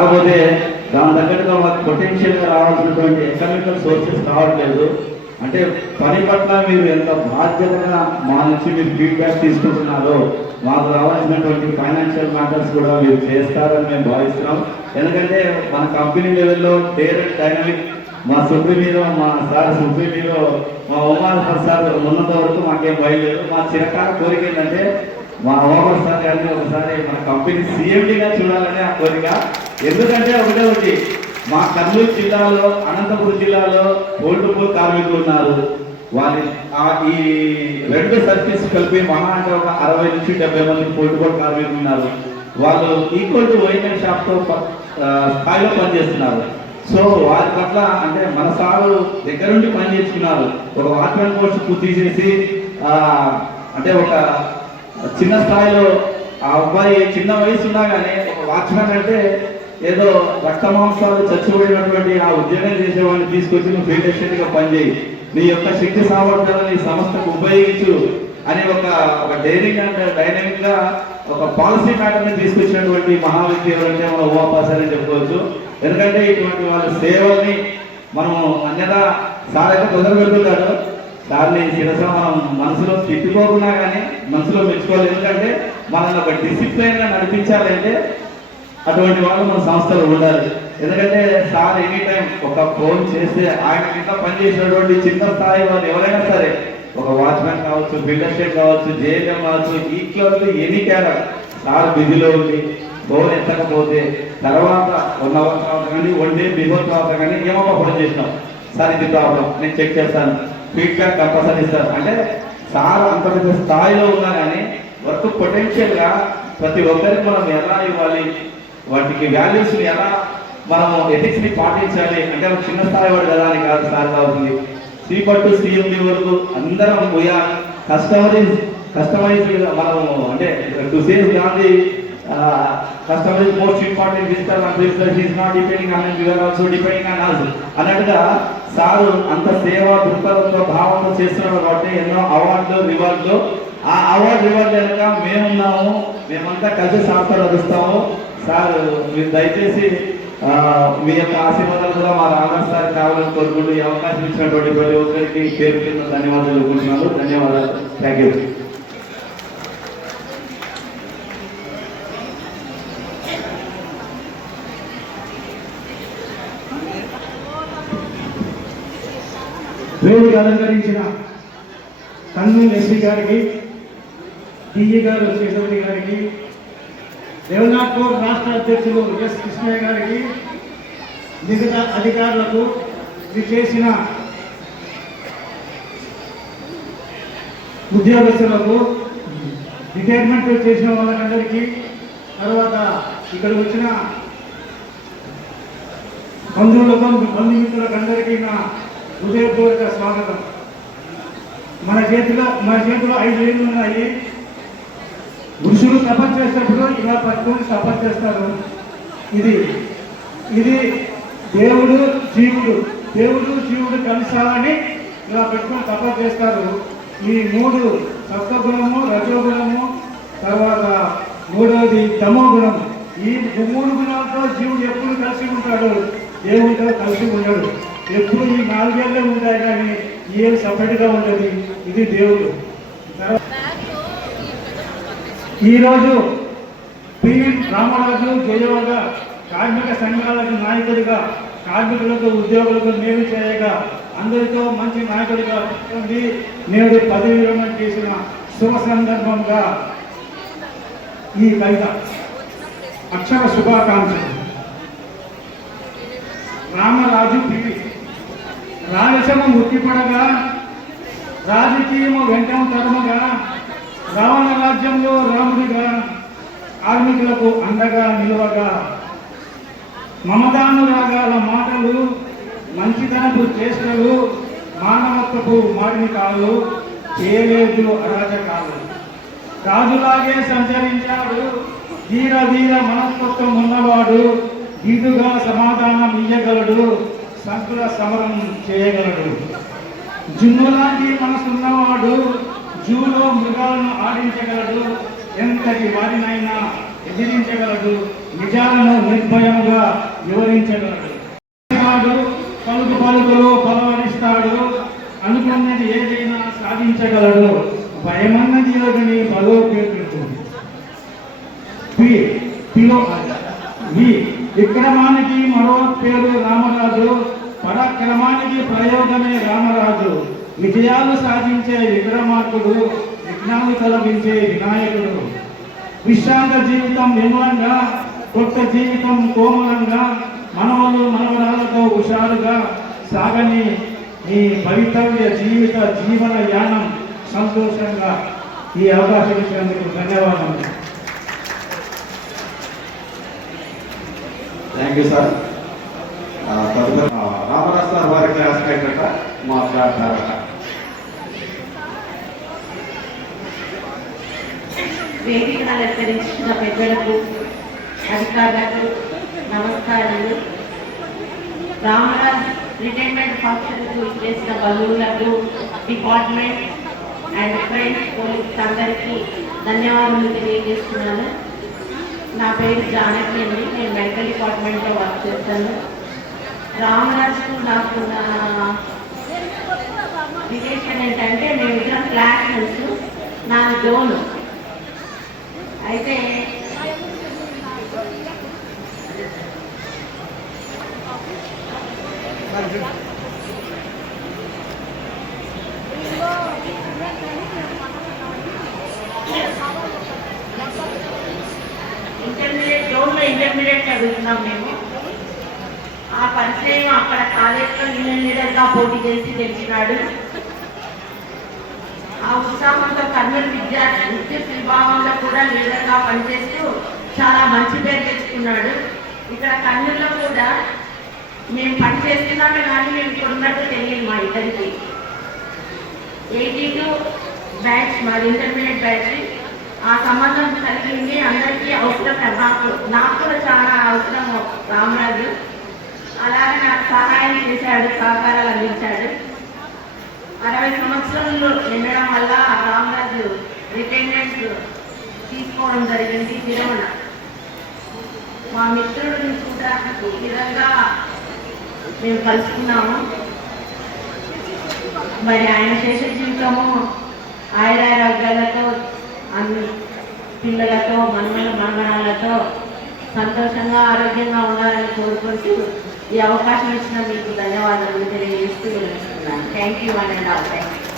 కాకపోతే దాని దగ్గరగా మాకు పొటెన్షియల్గా రావాల్సినటువంటి ఎకనామికల్ సోర్సెస్ రావట్లేదు అంటే పని పట్ల మీరు ఎంత బాధ్యతగా మా నుంచి మీరు ఫీడ్బ్యాక్ తీసుకుంటున్నారో మాకు రావాల్సినటువంటి ఫైనాన్షియల్ మ్యాటర్స్ కూడా మీరు చేస్తారని మేము భావిస్తున్నాం. ఎందుకంటే మన కంపెనీ లెవెల్లో డైరెక్ట్ డైనమిక్ మా సుప్రీమీలో మా సార్ సుప్రీమీలో మా ఉమార్ సార్ ఉన్నంత వరకు మాకేం బయలుదేరు మా చిరకాల కోరిక ఏంటంటే మా ఓమర్ సార్ గారిని ఒకసారి మన కంపెనీ సీఎండిగా చూడాలనే ఆ కోరిక. ఎందుకంటే ఒకటే ఒకటి మా కర్నూలు జిల్లాలో అనంతపురం జిల్లాలో పోల్టుపూల్ కార్మికులు ఉన్నారు. వారి ఈ రెండు సర్వీస్ కలిపి మహా అంటే ఒక అరవై నుంచి డెబ్బై మంది పోల్టుపూల్ కార్మికులు ఉన్నారు. వాళ్ళు ఈక్వల్ టు వైమెన్ షాప్తో స్థాయిలో పనిచేస్తున్నారు. సో వారి పట్ల అంటే మన సారు దగ్గర నుండి పని చేసుకున్నారు ఒక వాచ్మెన్ కోర్స్ పూర్తి చేసి అంటే ఒక చిన్న స్థాయిలో ఆ అబ్బాయి చిన్న వయసు ఉన్నా కానీ ఒక వాచ్మెన్ అంటే ఏదో రక్త మాంసాలు చచ్చిపోయినటువంటి ఆ ఉద్యోగం చేసేవాడిని తీసుకొచ్చి నువ్వు ఫీల్డ్ అసిస్టెంట్గా పనిచేయి. నీ యొక్క శక్తి సామర్థ్యాలను ఈ సంస్థకు ఉపయోగించు అనే ఒక ఒక డైరింగ్ అండ్ డైనమిక్గా ఒక పాలసీ మ్యాటర్ని తీసుకొచ్చినటువంటి మహా వ్యక్తి ఎవరంటే మన ఉపాసారని చెప్పుకోవచ్చు. ఎందుకంటే ఇటువంటి వాళ్ళ సేవల్ని మనం అన్యదా సారైతే కుదరబెడుతున్నారు దాన్ని శిరస మనం మనసులో తిట్టుకోకున్నా కానీ మనసులో మెచ్చుకోవాలి. ఎందుకంటే మనల్ని ఒక డిసిప్లైన్గా నడిపించాలంటే అటువంటి వాళ్ళు మన సంస్థలో ఉండాలి. ఎందుకంటే సార్ ఎనీ టైం ఒక ఫోన్ చేస్తే ఆయన కింద పనిచేసినటువంటి చిన్న స్థాయి వాళ్ళు ఎవరైనా సరే ఒక వాచ్మెన్ కావచ్చు బిల్డర్ కావచ్చు జేఎం కావచ్చు ఈక్వల్ ఎనీ క్యాడర్ సార్ బిజీలో ఉంది ఫోన్ ఎత్తకపోతే తర్వాత వన్ అవర్ తర్వాత కానీ వన్ డే బిఫోర్ తర్వాత కానీ ఏమో ఫోన్ చేసినాం. సార్ ఇది ప్రాబ్లం నేను చెక్ చేస్తాను. ఫీడ్బ్యాక్ కంపల్సరీ ఇస్తారు. అంటే సార్ అంత పెద్ద స్థాయిలో ఉన్నా కానీ వర్క్ పొటెన్షియల్గా ప్రతి ఒక్కరికి మనం ఎలా ఇవ్వాలి? వాటికి వాల్యూస్ని ఎలా మనము ఎథిక్స్ని పాటించాలి? అంటే ఒక చిన్న స్థాయి వాడు కదా అని కాదు సార్ కావుతుంది సి పట్టు సిఎండి వరకు అందరం పోయా. కస్టమర్ కస్టమైజ్ మనము అంటే to save Gandhi customer is most important digital మన business is not depending on you are also depending on us అన్నట్టుగా సారు అంత సేవ దృక్పథంతో భావంతో చేస్తున్నాడు కాబట్టి ఎన్నో అవార్డులు రివార్డులు. ఆ అవార్డు రివార్డు కనుక మేమున్నాము. మేమంతా కలిసి సార్తో నడుస్తాము సార్ మీరు దయచేసి మీ యొక్క ఆశీర్వాదాలు కూడా మా రామరాజ్ సార్ కావాలని కోరుకుంటూ ఈ అవకాశం ఇచ్చినటువంటి ప్రతి ఒక్కరికి పేరు కింద ధన్యవాదాలు తెలుపుకుంటున్నాను ధన్యవాదాలు. థ్యాంక్ యూ వేదిక అలంకరించిన కర్నూలు ఎస్పీ గారికి డిఈ గారు శేషవతి గారికి దేవనాథ్పూర్ రాష్ట్ర అధ్యక్షులు ఎస్ కృష్ణయ్య గారికి మిగతా అధికారులకు ఇది చేసిన ఉద్యోగస్తులకు రిటైర్మెంట్ చేసిన వాళ్ళకందరికీ తర్వాత ఇక్కడ వచ్చిన బంధువులకు బంధుమిత్రులకు అందరికీ నా హృదయపూర్వక స్వాగతం. మన చేతిలో మన చేతిలో ఐదు ఏళ్ళు ఉన్నాయి. పురుషులు తపస్సు చేసేటప్పుడు ఇలా పట్టుకొని తపస్సు చేస్తారు. ఇది ఇది దేవుడు జీవుడు దేవుడు జీవుడు కలిసాలని ఇలా పెట్టుకొని తపస్సు చేస్తారు. ఈ మూడు సత్వగుణము రజోగుణము తర్వాత మూడవది తమో గుణం ఈ మూడు గుణాలతో జీవుడు ఎప్పుడు కలిసి ఉంటాడు? దేవుడితో కలిసి ఉండడు. ఎప్పుడు ఈ నాలుగేళ్ళే ఉంటాయి కానీ ఏం సపరేట్గా ఉంటుంది ఇది దేవుడు. ఈరోజు పివి రామరాజు జయవాడ కార్మిక సంఘాలకు నాయకుడిగా కార్మికులకు ఉద్యోగులకు మేలు చేయగా అందరితో మంచి నాయకుడిగా ఉంది నేడు పదవి విరమణ చేసిన శుభ సందర్భంగా ఈ కవిత. అక్షర శుభాకాంక్షలు. రామరాజు పివి రాయసమ ముట్టిపడగా రాజకీయము వెంటం తరమగా రావణ రాజ్యంలో రాముడిగా కార్మికులకు అండగా నిలవగా. మమదానురాగాల మాటలు మంచితనపు చేష్టలు మానవత్వపు మారినికాలు చేయలేదు అరాజకాలు. రాజులాగే సంచరించాడు ధీర ధీర మనస్తత్వం ఉన్నవాడు దీటుగా సమాధానం ఇయ్యగలడు సంతుల సమరం చేయగలడు. జున్నులాంటి మనసున్నవాడు జూలో మృగాలను ఆడించగలడు. ఎంతటి వారినైనా ఎదిరించగలడు. నిజాలను నిర్భయముగా వివరించగలడు. వాడు పలుకు పలుకులు పలవరిస్తాడు. అనుకున్నది ఏదైనా సాధించగలడు. భయమన్నది యోగిని బలోపేతుడు పి పిలో వి. విక్రమానికి మరో పేరు రామరాజు పరాక్రమానికి ప్రయోగమే రామరాజు. విజయాలు సాధించే విక్రమార్కుడు విఘ్నాలు తొలగించే వినాయకుడు. విశ్రాంత జీవితం నిర్మలంగా కొత్త జీవితం కోమలంగా మనవలు మనవరాలతో హుషారుగా సాగని ఈ భవితవ్య జీవిత జీవన యానం సంతోషంగా ఈ అవకాశం ఇచ్చినందుకు ధన్యవాదాలు థ్యాంక్ యూ సార్ ఆ, తదుపరి రామదాస్ సార్ వారికి రాసినట్ట మాట్లాడతారట. వేదికను అలంకరించిన పెద్దలకు అధికారులకు నమస్కారాలు. రామరాజ్ రిటైర్మెంట్ ఫంక్షన్కు చేసిన బంధువులకు డిపార్ట్మెంట్ అండ్ ఫ్రెండ్స్ పోలీస్ అందరికీ ధన్యవాదాలు తెలియజేస్తున్నాను. నా పేరు జానకి అండి. నేను మెడికల్ డిపార్ట్మెంట్లో వర్క్ చేస్తాను. రామరాజుకు నాకు నా రిలేషన్ ఏంటంటే మేమిద్దరం క్లాస్మేట్స్ నా జోన్. అయితే Thank you. ఇంటర్మీడియట్ చదువుతున్నాం మేము. ఆ పరిచయం అక్కడ కాలేజ్లో యూనియన్ లీడర్గా పోటీ చేసి గెలిచినాడు. ఆ ఉత్సాహంతో కర్నూలు విద్యార్థి విద్యుత్ విభాగంలో కూడా లీడర్గా పనిచేస్తూ చాలా మంచి పేరు తెచ్చుకున్నాడు. ఇక్కడ కర్నూలులో కూడా మేము పనిచేస్తున్నామే కానీ మేము ఇక్కడ ఉన్నట్టు తెలియదు మా ఇద్దరికి. ఎయిటీ టూ బ్యాచ్ మాది ఇంటర్మీడియట్ బ్యాచ్ ఆ సంబంధం కలిగింది అందరికీ అవసరం నాకు నాకు కూడా చాలా అవసరం రామరాజు. అలాగే నాకు సహాయం చేశాడు సహకారాలు అందించాడు. అరవై సంవత్సరాలు ఎండడం వల్ల రామరాజు రిటైర్మెంట్ తీసుకోవడం జరిగింది విరమణ మా మిత్రుడిని చూడడానికి ఈ విధంగా మేము కలుసుకున్నాము. మరి ఆయన శేష జీవితము ఆయురారోగ్యాలతో అన్ని పిల్లలతో మనుమల మనమనాలతో సంతోషంగా ఆరోగ్యంగా ఉండాలని కోరుకుంటూ ఈ అవకాశం ఇచ్చిన మీకు ధన్యవాదాలు తెలియజేస్తూ వినిస్తున్నాను thank you one and all thank you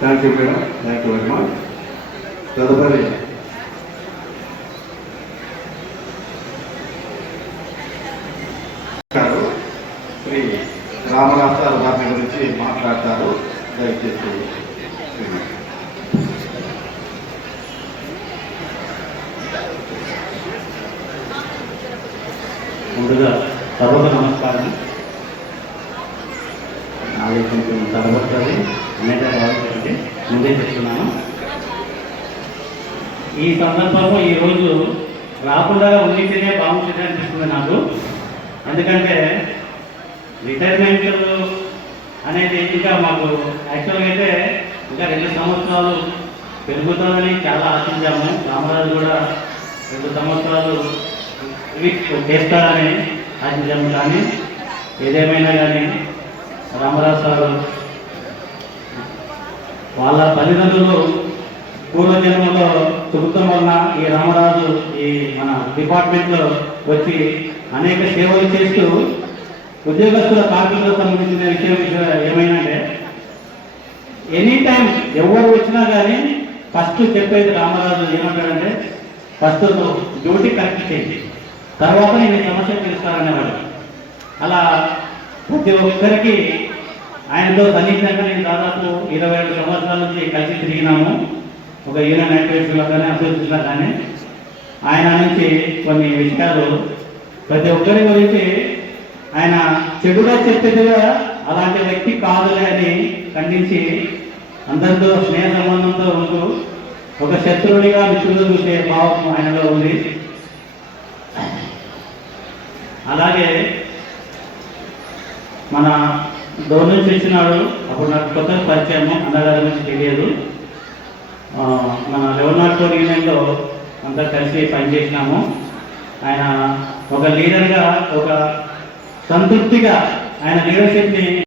thank you madam thank you very much తదుపరి శ్రీ రామదాస్ సార్ గురించి మాట్లాడతారు. దయచేసి ముందుగా తర్వాత నమస్కారం. నాది కొంచెం అనేక బాగుంటుంది ముందే చెప్తున్నాను. ఈ సందర్భంలో ఈరోజు రాకుండా ఉండితేనే బాగుంటుంది అనిపిస్తుంది నాకు. ఎందుకంటే రిటైర్మెంట్ అనేది ఇంకా మాకు యాక్చువల్గా అయితే ఇంకా రెండు సంవత్సరాలు పెరుగుతుందని చాలా ఆశించాము. రామరాజు కూడా రెండు సంవత్సరాలు ఇవి చేస్తారని ఆశించాము. కానీ ఏదేమైనా కానీ రామరాజు సారు వాళ్ళ తల్లిదండ్రులు పూర్వజన్మలో ప్రభుత్వం వలన ఈ రామరాజు ఈ మన డిపార్ట్మెంట్లో వచ్చి అనేక సేవలు చేస్తూ ఉద్యోగస్తుల కార్మికులకు సంబంధించిన విషయం ఏమైనా అంటే ఎనీ టైం ఎవరు వచ్చినా కానీ ఫస్ట్ చెప్పేది రామరాజు ఏమంటాడంటే ఫస్ట్ డ్యూటీ కరెక్ట్ చేసి తర్వాత నేను సమస్యలు సమస్య తెలుస్తాననేవాడు. అలా ప్రతి ఒక్కరికి ఆయనతో సన్నిహితంగా నేను దాదాపు ఇరవై ఏడు సంవత్సరాల నుంచి కలిసి తిరిగినాము. ఒక యూనియన్ యాక్టివిటీస్లో కానీ అసోసియేషన్లో కానీ ఆయన నుంచి కొన్ని విషయాలు ప్రతి ఒక్కరి గురించి ఆయన చెడుగా చెప్పేదిగా అలాంటి వ్యక్తి కాదులే అని ఖండించి అందరితో స్నేహ సంబంధంతో ఉంటూ ఒక శత్రువునిగా మిత్రులు చూసే భావం ఆయనలో ఉంది. అలాగే మన దూరం నుంచి వచ్చినాడు అప్పుడు నాకు కొత్త పరిచయం అన్నగారి నుంచి తెలియదు. మన లెవెనార్డ్ యూనియన్లో అంతా కలిసి పనిచేసినాము. ఆయన ఒక లీడర్గా ఒక సంతృప్తిగా ఆయన లీడర్షిప్ని